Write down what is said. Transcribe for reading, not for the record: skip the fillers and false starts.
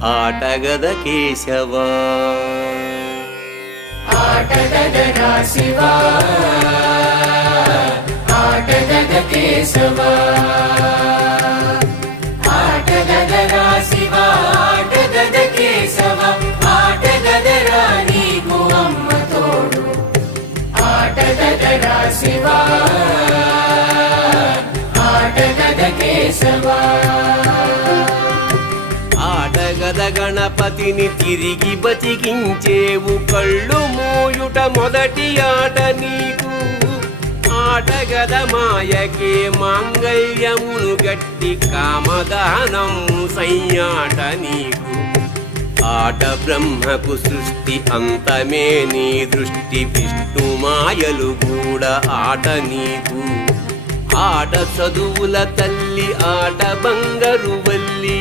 ఆటగద కేశవా ఆటగదరా శివా ఆటగద కేశవా ఆటగదరా శివా ఆటగద కేశవా ఆటగదరా నీకు అమ్మ తోడు ఆటగదరా శివా ఆటగద కేశవా ఆటగద గణపతిని తిరిగి బతికించేవు కళ్ళు మూయుట మొదటి ఆట నీకు ఆటగద మాయకే మాంగళ్యమును గట్టి కామదానం సయ్యాట నీకు ఆట బ్రహ్మకు సృష్టి అంతమే నీ దృష్టి విష్ణు మాయలు కూడా ఆట నీకు ఆట చదువుల తల్లి ఆట బంగారు వల్లి